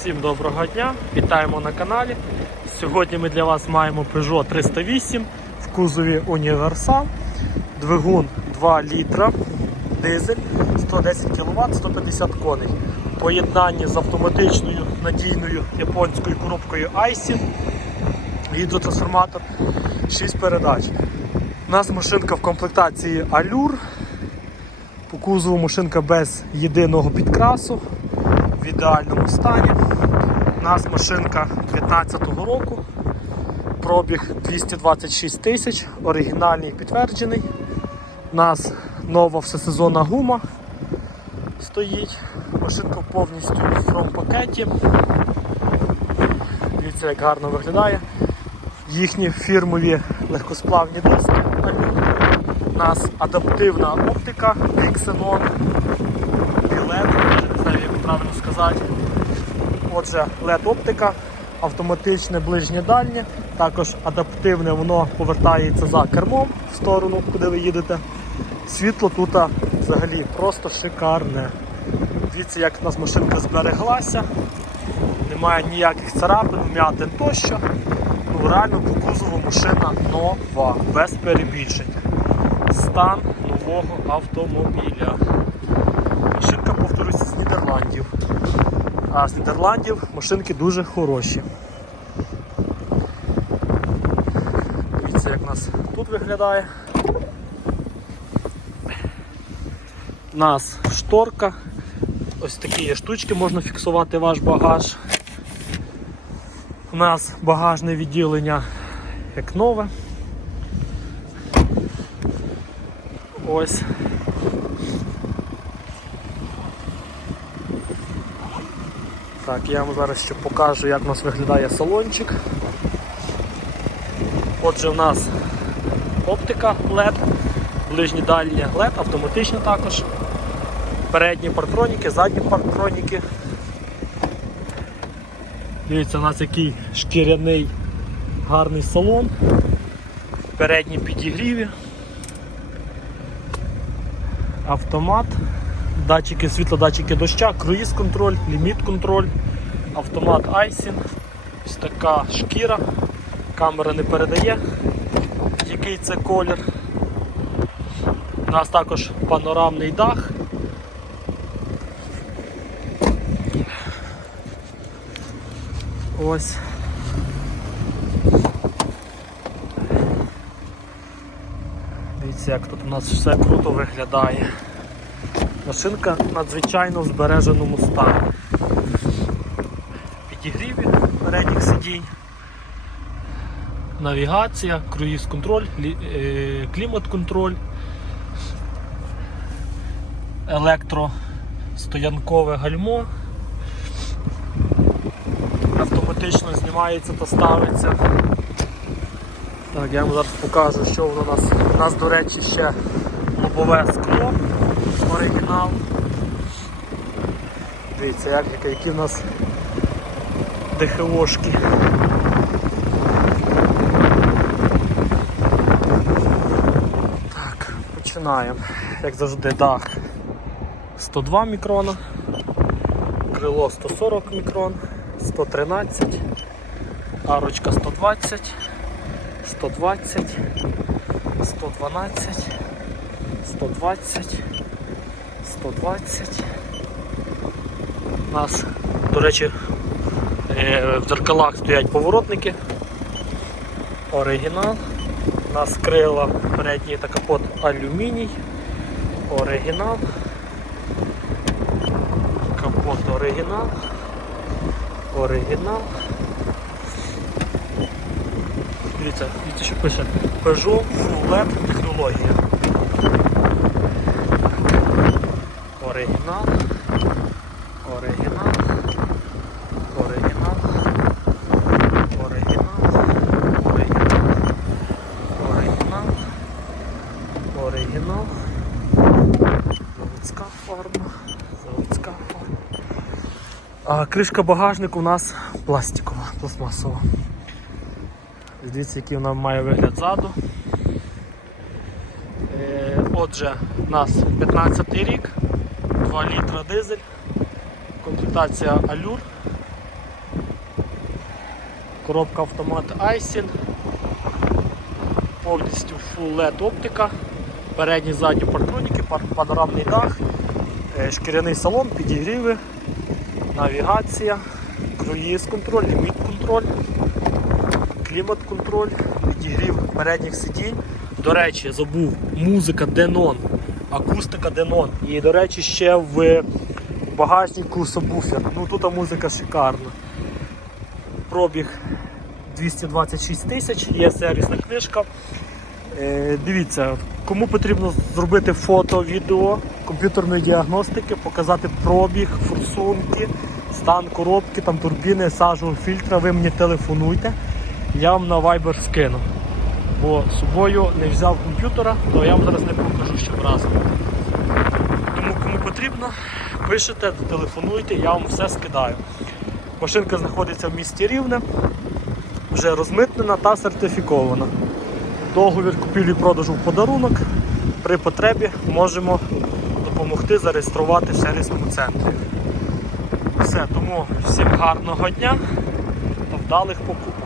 Всім доброго дня, вітаємо на каналі. Сьогодні ми для вас маємо Peugeot 308 в кузові Універсал, двигун 2 літра, дизель, 110 кВт, 150 коней. Поєднання з автоматичною надійною японською коробкою Aisin, гідротрансформатор, 6 передач. У нас машинка в комплектації Allure. По кузову машинка без єдиного підкрасу в ідеальному стані. У нас машинка 15-го року, пробіг 226 тисяч, оригінальний підтверджений. У нас нова всесезонна гума стоїть. Машинка повністю в фронт-пакеті. Дивіться, як гарно виглядає. Їхні фірмові легкосплавні диски. У нас адаптивна оптика Xenon, білет, не знаю, як правильно сказати. Отже, LED оптика, автоматичне ближнє дальнє, також адаптивне, воно повертається за кермом в сторону, куди ви їдете. Світло тут взагалі просто шикарне. Дивіться, як у нас машинка збереглася, немає ніяких царапин, вмятин тощо. Ну, реально по кузову машина нова, без перебільшень. Стан нового автомобіля. Нідерландів. А з Нідерландів машинки дуже хороші. Дивіться, як у нас тут виглядає. У нас шторка. Ось такі є штучки, можна фіксувати ваш багаж. У нас багажне відділення як нове. Ось. Так, я вам зараз ще покажу, як у нас виглядає салончик. Отже, у нас оптика LED, ближні дальні LED, автоматично також. Передні партроніки, задні партроніки. Дивіться, у нас який шкіряний гарний салон. Передні підігріві. Автомат, датчики світла, датчики доща, круїз контроль, ліміт контроль, автомат Айсін, ось така шкіра, камера не передає, який це колір. У нас також панорамний дах. Ось. Дивіться, як тут у нас все круто виглядає. Машинка надзвичайно в збереженому стані. Підігріві передніх сидінь, навігація, круїз-контроль, е, клімат-контроль, електростоянкове гальмо. Автоматично знімається та ставиться. Так, я вам зараз покажу, що воно у нас. У нас, до речі, ще лобове скло, оригінал. Дивіться, як, які- в нас ДХОшки. Так, починаємо. Як завжди, дах 102 мікрона, крило 140 мікрон, 113, арочка 120. 120, 112, 120, 120. У нас, до речі, е, в дзеркалах стоять поворотники. Оригінал. У нас крила передній та капот алюміній. Оригінал. Капот оригінал. Оригінал. Дивіться, дивіться, що пише Peugeot Full LED технологія. Оригінал. Оригінал. Оригінал. Оригінал. Оригінал. Оригінал. Оригінал. Заводська форма. Заводська форма. А кришка багажнику у нас пластикова, пластмасова. Дивіться, який вона має вигляд ззаду. Е, Отже, у нас 15 рік, 2 літра дизель, комплектація Allure, коробка автомат Айсін, повністю Full LED оптика, передні задні партроніки, панорамний дах, е, шкіряний салон, підігріви, навігація, круїз контроль, ліміт контроль, клімат контроль, підігрів передніх сидінь. До речі, забув, музика Denon, акустика Denon. І, до речі, ще в багажнику сабвуфер. Ну тут музика шикарна. Пробіг 226 тисяч, є сервісна книжка. Е, дивіться, кому потрібно зробити фото, відео, комп'ютерної діагностики, показати пробіг, форсунки, стан коробки, там турбіни, сажу, фільтра, ви мені телефонуйте, я вам на Viber скину. Бо з собою не взяв комп'ютера, то я вам зараз не покажу ще разом. Тому кому потрібно, пишете, телефонуйте, я вам все скидаю. Машинка знаходиться в місті Рівне, вже розмитнена та сертифікована. Договір купівлі-продажу в подарунок. При потребі можемо допомогти зареєструвати в сервісному центрі. Все, тому всім гарного дня та вдалих покупок.